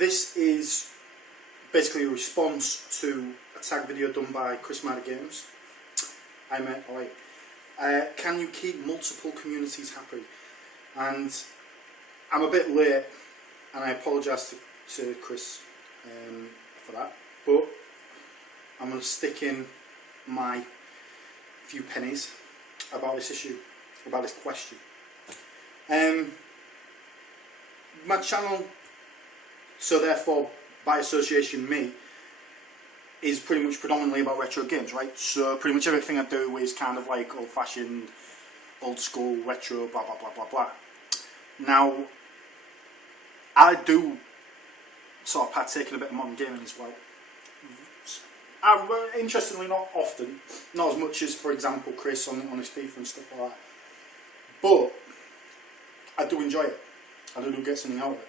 This is basically a response to a tag video done by chrismadagames. Hi mate, oi. Can you keep multiple communities happy? And I'm a bit late, and I apologise to Chris for that, but I'm going to stick in my few pennies about this issue, about this question. My channel, so therefore by association me, is pretty much predominantly about retro games, right? So pretty much everything I do is kind of like old-fashioned, old-school, retro, blah blah blah blah blah. Now, I do sort of partake in a bit of modern gaming as well. Interestingly, not often, not as much as, for example, Chris on his FIFA and stuff like that. But I do enjoy it. I do get something out of it.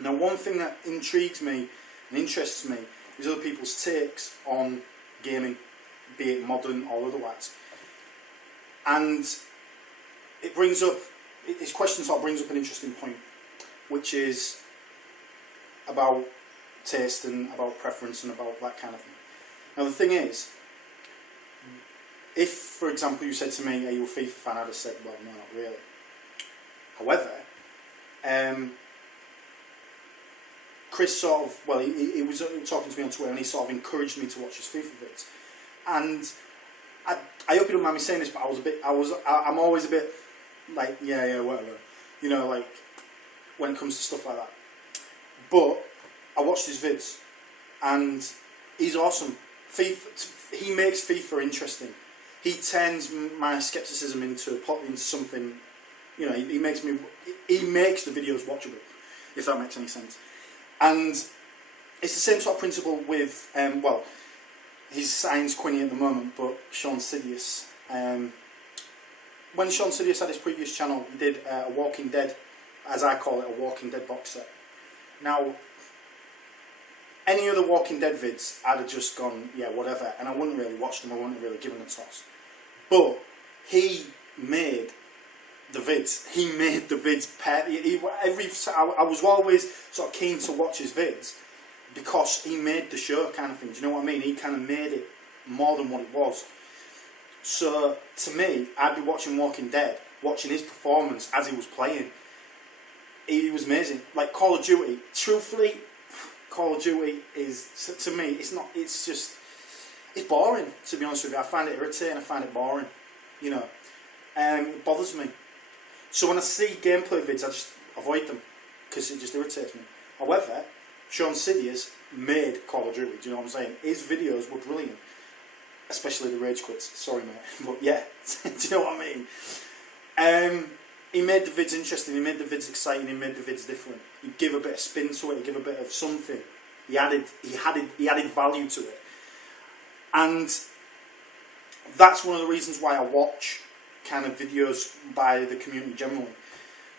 Now, one thing that intrigues me and interests me is other people's takes on gaming, be it modern or otherwise. And it brings up, his question sort of brings up an interesting point, which is about taste and about preference and about that kind of thing. Now the thing is, if, for example, you said to me, are you a FIFA fan? I'd have said, well, no, not really. However, Chris sort of, well, he was talking to me on Twitter, and he sort of encouraged me to watch his FIFA vids. And I hope you don't mind me saying this, but I'm always a bit like, yeah, whatever. You know, like, when it comes to stuff like that. But I watched his vids, and he's awesome. He makes FIFA interesting. He turns my skepticism into something. You know, he makes the videos watchable, if that makes any sense. And it's the same sort of principle with well, he's signs Quinny at the moment, but Sean Sidious. When Sean Sidious had his previous channel, he did a Walking Dead, as I call it, a Walking Dead box set. Now, any other Walking Dead vids, I'd have just gone, yeah, whatever, and I wouldn't really watch them, I wouldn't really give them a toss. But he made the vids. He made the vids. I was always sort of keen to watch his vids because he made the show, kind of thing. Do you know what I mean? He kind of made it more than what it was. So to me, I'd be watching Walking Dead, watching his performance as he was playing. He was amazing. Like Call of Duty, truthfully, Call of Duty is, to me, it's boring, to be honest with you. I find it irritating, I find it boring, you know, it bothers me. So when I see gameplay vids, I just avoid them, because it just irritates me. However, Sean Sidious made Call of Duty, do you know what I'm saying? His videos were brilliant, especially the rage quits, sorry mate, but yeah, do you know what I mean? He made the vids interesting, he made the vids exciting, he made the vids different. He gave a bit of spin to it, he gave a bit of something. He added value to it. And that's one of the reasons why I watch kind of videos by the community generally.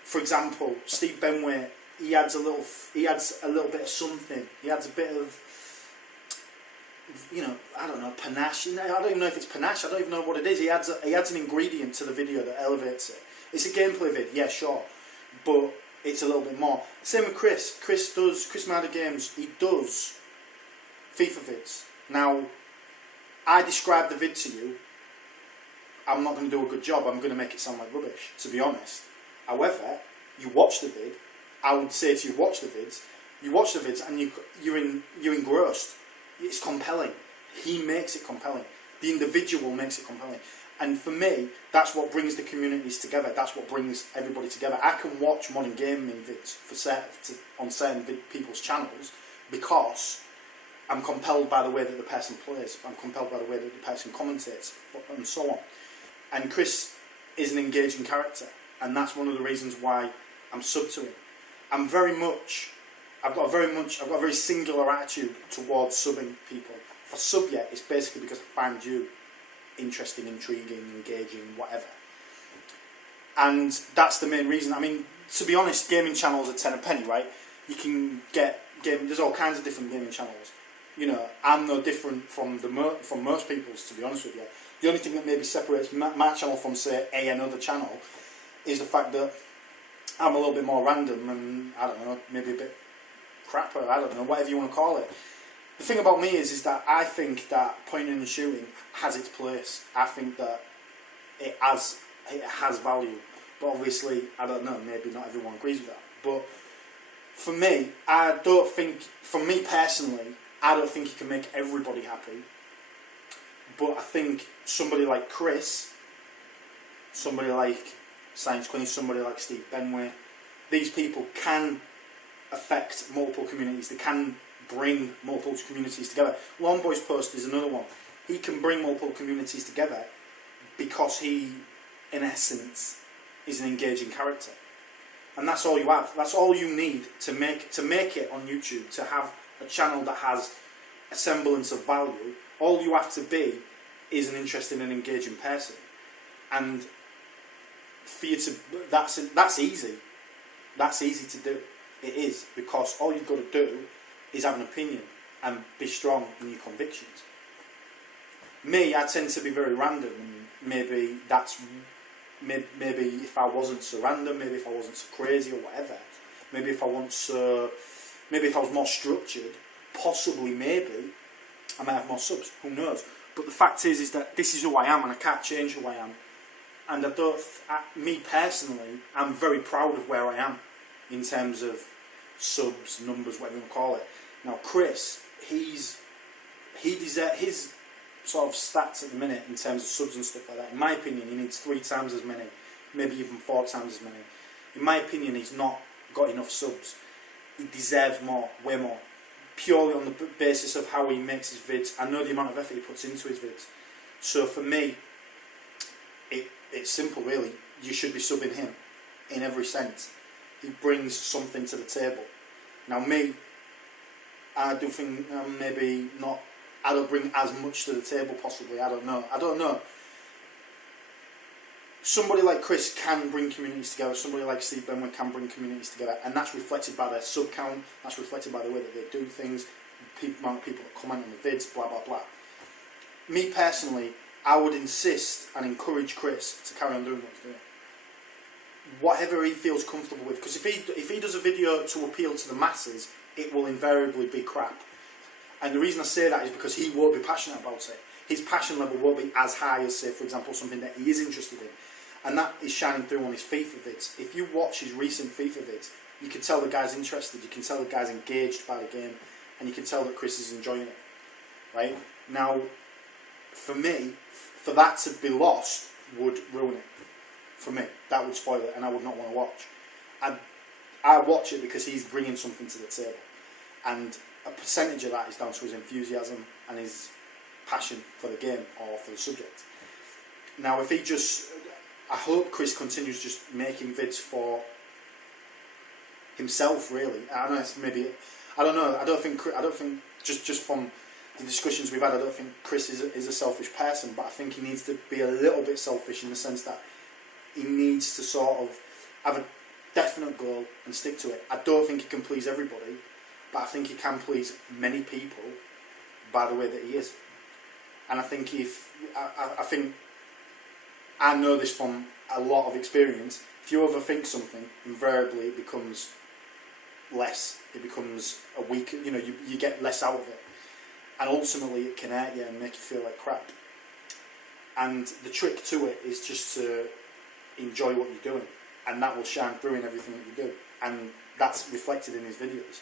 For example, Steve Benway, he adds a little bit of something. He adds a bit of, you know, I don't know, panache. I don't even know if it's panache, I don't even know what it is. He adds an ingredient to the video that elevates it. It's a gameplay vid, yeah, sure, but it's a little bit more. Same with Chris. chrismadagames, he does FIFA vids. Now, I describe the vid to you. I'm not going to do a good job. I'm going to make it sound like rubbish, to be honest. However, you watch the vid. I would say to you, watch the vids. You watch the vids, and you're engrossed. It's compelling. He makes it compelling. The individual makes it compelling. And for me, that's what brings the communities together. That's what brings everybody together. I can watch modern gaming vids on certain people's channels because I'm compelled by the way that the person plays. I'm compelled by the way that the person commentates, and so on. And Chris is an engaging character, and that's one of the reasons why I'm sub to him. I've got a very singular attitude towards subbing people. For sub yet, it's basically because I find you interesting, intriguing, engaging, whatever. And that's the main reason. I mean, to be honest, gaming channels are 10 a penny, right? You can get there's all kinds of different gaming channels. You know, I'm no different from most people's, to be honest with you. The only thing that maybe separates my channel from, say, another channel is the fact that I'm a little bit more random and, I don't know, maybe a bit crapper, I don't know, whatever you want to call it. The thing about me is that I think that pointing and shooting has its place. I think that it has value. But obviously, I don't know, maybe not everyone agrees with that. But for me, for me personally, I don't think you can make everybody happy. But I think somebody like Chris, somebody like Science Queen, somebody like Steve Benway, these people can affect multiple communities. They can bring multiple communities together. Lawn Boy's Post is another one. He can bring multiple communities together because he, in essence, is an engaging character. And that's all you have. That's all you need to make it on YouTube, to have a channel that has a semblance of value. All you have to be is an interesting and engaging person. And for you to, that's easy. That's easy to do. It is, because all you've got to do is have an opinion and be strong in your convictions. Me, I tend to be very random, and maybe if I wasn't so random, maybe if I wasn't so crazy or whatever, maybe if I was more structured, possibly, maybe I might have more subs. Who knows? But the fact is that this is who I am, and I can't change who I am. And me personally, I'm very proud of where I am in terms of subs, numbers, whatever you want to call it. Now, Chris, he deserves his sort of stats at the minute in terms of subs and stuff like that. In my opinion, he needs 3 times as many, maybe even 4 times as many. In my opinion, he's not got enough subs. He deserves more, way more, purely on the basis of how he makes his vids. I know the amount of effort he puts into his vids. So for me, it's simple, really. You should be subbing him in every sense. He brings something to the table. Now, me, I do think maybe not. I don't bring as much to the table, possibly. I don't know. Somebody like Chris can bring communities together. Somebody like Steve Benway can bring communities together, and that's reflected by their sub count. That's reflected by the way that they do things, the amount of people that comment on the vids, blah blah blah. Me personally, I would insist and encourage Chris to carry on doing what he's doing. Whatever he feels comfortable with, because if he does a video to appeal to the masses, it will invariably be crap. And the reason I say that is because he won't be passionate about it. His passion level won't be as high as, say, for example, something that he is interested in. And that is shining through on his FIFA vids. If you watch his recent FIFA vids, you can tell the guy's interested, you can tell the guy's engaged by the game, and you can tell that Chris is enjoying it. Right? Now, for me, for that to be lost would ruin it. For me, that would spoil it, and I would not want to watch. I watch it because he's bringing something to the table, and a percentage of that is down to his enthusiasm and his passion for the game or for the subject. Now, I hope Chris continues just making vids for himself. Really, I don't know. I don't think just from the discussions we've had, I don't think Chris is a selfish person, but I think he needs to be a little bit selfish in the sense that he needs to sort of have a definite goal and stick to it. I don't think he can please everybody, but I think he can please many people by the way that he is. And I think I know this from a lot of experience. If you overthink something, invariably it becomes less. It becomes a weak. You get less out of it, and ultimately it can hurt you and make you feel like crap. And the trick to it is just to enjoy what you're doing, and that will shine through in everything that you do, and that's reflected in his videos.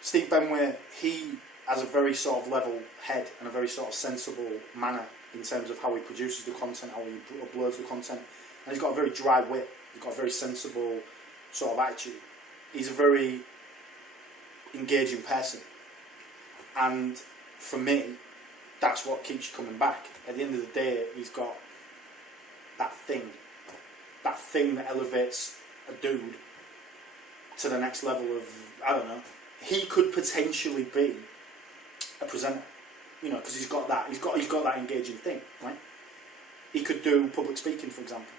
Steve Benway, he has a very sort of level head and a very sort of sensible manner in terms of how he produces the content, how he uploads the content, and he's got a very dry wit. He's got a very sensible sort of attitude. He's a very engaging person, and for me, that's what keeps you coming back. At the end of the day, he's got that thing that elevates a dude to the next level of, I don't know. He could potentially be a presenter, because he's got that engaging thing, right? He could do public speaking, for example,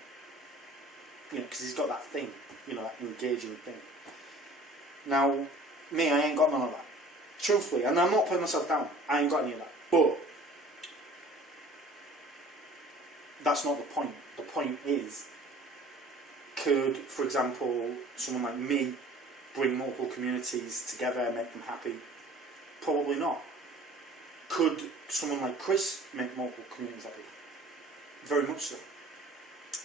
because he's got that thing, that engaging thing. Now, me, I ain't got none of that. Truthfully, and I'm not putting myself down, I ain't got any of that. But that's not the point. The point is, could, for example, someone like me bring multiple communities together and make them happy? Probably not. Could someone like Chris make multiple communities happy? Very much so.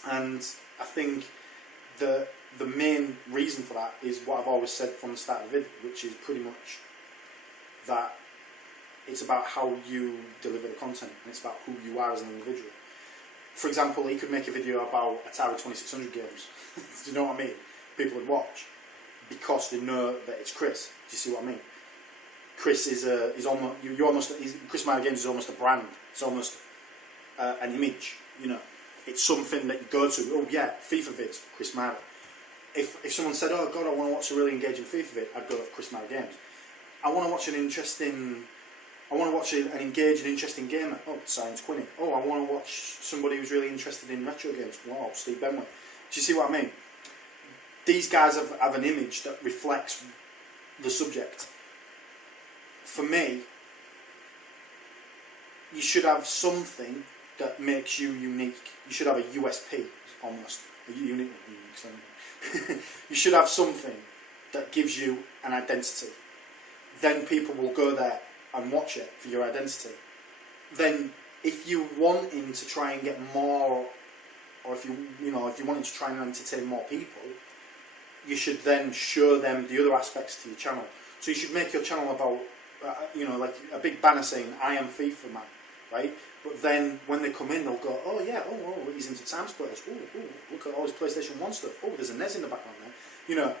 And I think the main reason for that is what I've always said from the start of the vid, which is pretty much that it's about how you deliver the content, and it's about who you are as an individual. For example, he could make a video about Atari 2600 games. Do you know what I mean? People would watch because they know that it's Chris. Do you see what I mean? Chris is Chris Madagames is almost a brand. It's almost an image. You know, it's something that you go to. Oh yeah, FIFA vids, Chris Mad. If someone said, "Oh God, I want to watch a really engaging FIFA vid," I'd go to Chris Madagames. I want to watch an engaging, interesting gamer. Oh, Science Quinny. Oh, I want to watch somebody who's really interested in retro games. Wow, Steve Benway. Do you see what I mean? These guys have an image that reflects the subject. For me, you should have something that makes you unique. You should have a USP, almost. A unique. You should have something that gives you an identity. Then people will go there and watch it for your identity. Then, if you wanting to try and get more, or if you wanting to try and entertain more people, you should then show them the other aspects to your channel. So you should make your channel about, like a big banner saying, "I am FIFA man," right? But then when they come in, they'll go, "Oh yeah, oh, he's into time splitters. Oh, look at all his PlayStation 1 stuff. Oh, there's a NES in the background there." You know,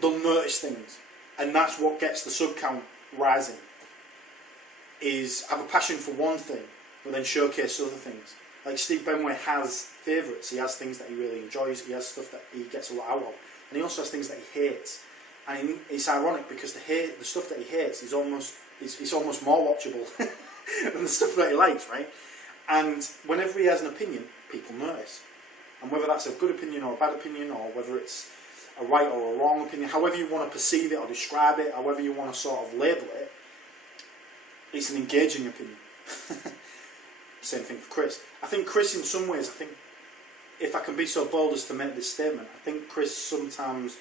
they'll notice things, and that's what gets the sub count rising. Is have a passion for one thing, but then showcase other things. Like Steve Benway has favourites. He has things that he really enjoys. He has stuff that he gets a lot out of, and he also has things that he hates. And it's ironic because the stuff that he hates is almost more watchable than the stuff that he likes, right? And whenever he has an opinion, people notice. And whether that's a good opinion or a bad opinion, or whether it's a right or a wrong opinion, however you want to perceive it or describe it, however you want to sort of label it, it's an engaging opinion. Same thing for Chris. I think Chris, in some ways, if I can be so bold as to make this statement, I think Chris sometimes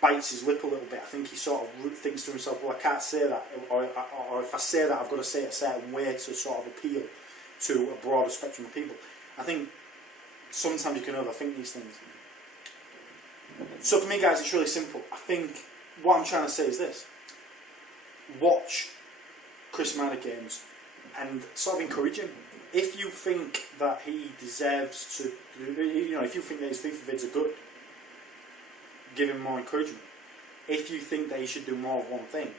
bites his lip a little bit. I think he sort of thinks to himself, "Well, I can't say that," or if I say that, I've got to say it a certain way to sort of appeal to a broader spectrum of people. I think sometimes you can overthink these things. So for me, guys, it's really simple. I think what I'm trying to say is this: watch Chris Madagames and sort of encourage him. If you think that he deserves to, if you think that his FIFA vids are good, give him more encouragement. If you think that he should do more of one thing,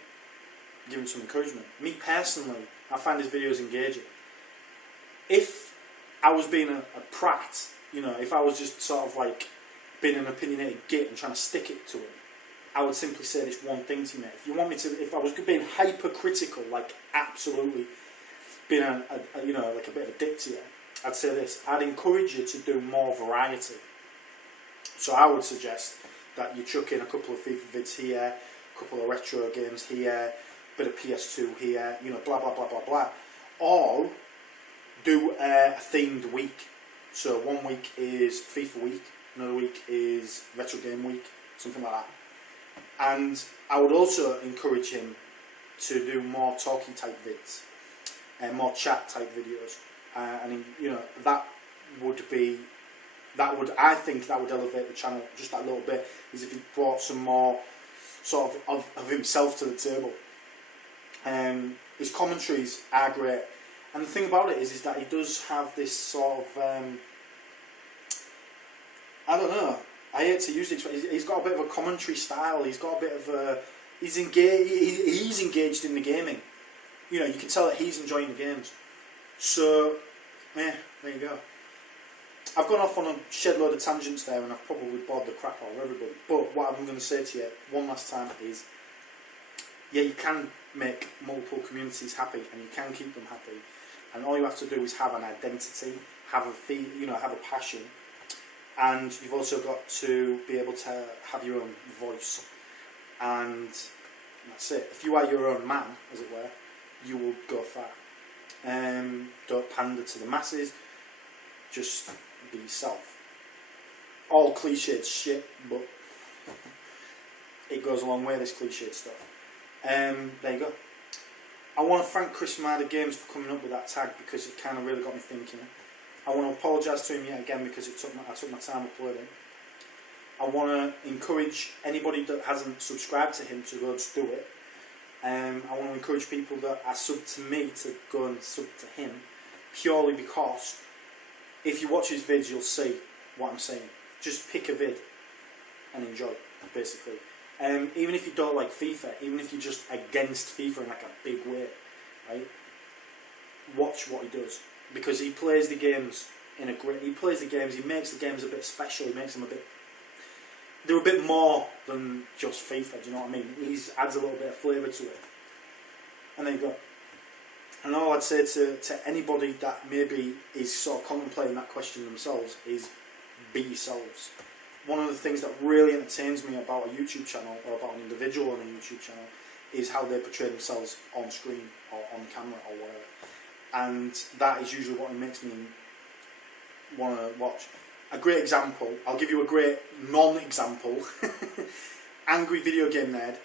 give him some encouragement. Me personally, I find his videos engaging. If I was being a prat, if I was just sort of like being an opinionated git and trying to stick it to him, I would simply say this one thing to him. If you want me to, if I was being hypercritical, like absolutely being like a bit of a dick to you, I'd say this: I'd encourage you to do more variety. So I would suggest that you chuck in a couple of FIFA vids here, a couple of retro games here, a bit of PS2 here, blah blah blah blah blah, or do a themed week. So one week is FIFA week, another week is retro game week, something like that. And I would also encourage him to do more talky type vids and more chat type videos. I think that would elevate the channel just that little bit, is if he brought some more sort of himself to the table. His commentaries are great, and the thing about it is that he does have this sort of I don't know, I hate to use it, he's got a bit of a commentary style. He's got a bit of a he's engaged in the gaming. You can tell that he's enjoying the games. So there you go. I've gone off on a shed load of tangents there, and I've probably bored the crap out of everybody. But what I'm going to say to you one last time is, yeah, you can make multiple communities happy, and you can keep them happy. And all you have to do is have an identity, have a passion, and you've also got to be able to have your own voice. And that's it. If you are your own man, as it were, you will go far. Don't pander to the masses. Just be yourself. All cliched shit, but it goes a long way, this cliched stuff. There you go. I want to thank chrismadagames for coming up with that tag, because it kind of really got me thinking. I want to apologise to him yet again, because I took my time uploading. I want to encourage anybody that hasn't subscribed to him to go and do it. I want to encourage people that are sub to me to go and sub to him, purely because if you watch his vids you'll see what I'm saying. Just pick a vid and enjoy, basically. Even if you don't like FIFA, even if you're just against FIFA in like a big way, right? Watch what he does, because he plays the games in a great. He plays the games. He makes the games a bit special. He makes them a bit. They're a bit more than just FIFA. Do you know what I mean? He adds a little bit of flavour to it. And there you go. And all I'd say to anybody that maybe is sort of contemplating that question themselves is, be yourselves. One of the things that really entertains me about a YouTube channel, or about an individual on a YouTube channel, is how they portray themselves on screen or on camera or whatever. And that is usually what makes me want to watch. A great example, I'll give you a great non-example. Angry Video Game Nerd.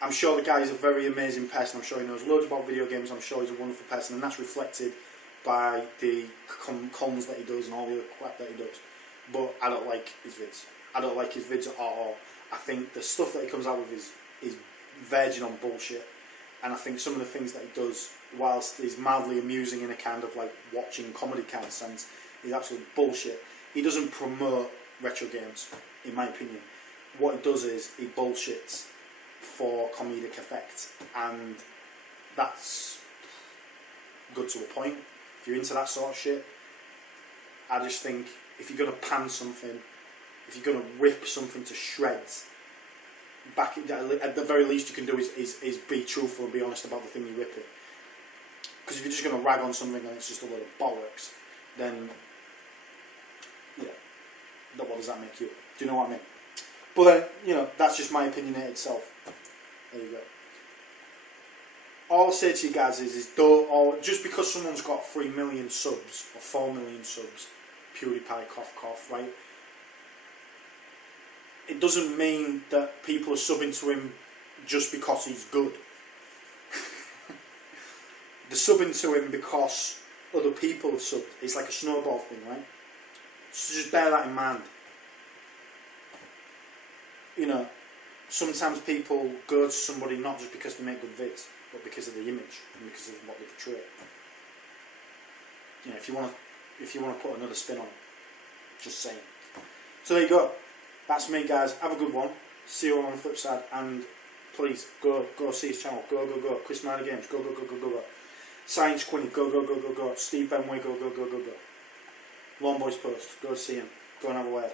I'm sure the guy is a very amazing person. I'm sure he knows loads about video games. I'm sure he's a wonderful person, and that's reflected by the cons that he does and all the other crap that he does. But I don't like his vids. I don't like his vids at all. I think the stuff that he comes out with is verging on bullshit. And I think some of the things that he does, whilst he's mildly amusing in a kind of like watching comedy kind of sense, is absolute bullshit. He doesn't promote retro games, in my opinion. What he does is he bullshits for comedic effect, and that's good to a point. If you're into that sort of shit, I just think if you're going to pan something, if you're going to rip something to shreds, at the very least you can do is be truthful and be honest about the thing you're ripping. Because if you're just going to rag on something and it's just a load of bollocks, then yeah, what does that make you? Do you know what I mean? But then, you know, that's just my opinionated self. There you go. All I'll say to you guys is don't, or just because someone's got 3 million subs or 4 million subs, PewDiePie, cough cough, right? It doesn't mean that people are subbing to him just because he's good. They're subbing to him because other people have subbed. It's like a snowball thing, right? So just bear that in mind. You know, sometimes people go to somebody not just because they make good vids, but because of the image and because of what they portray. You know, if you want to put another spin on it, just saying. So there you go. That's me, guys. Have a good one. See you all on the flip side, and please go see his channel. Go. chrismadagames. Go. Science Quinny. Go. Steve Benway. Go. Lone Boys Post. Go see him. Go and have a word.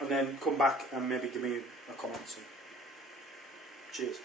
And then come back and maybe give me a comment soon. Cheers.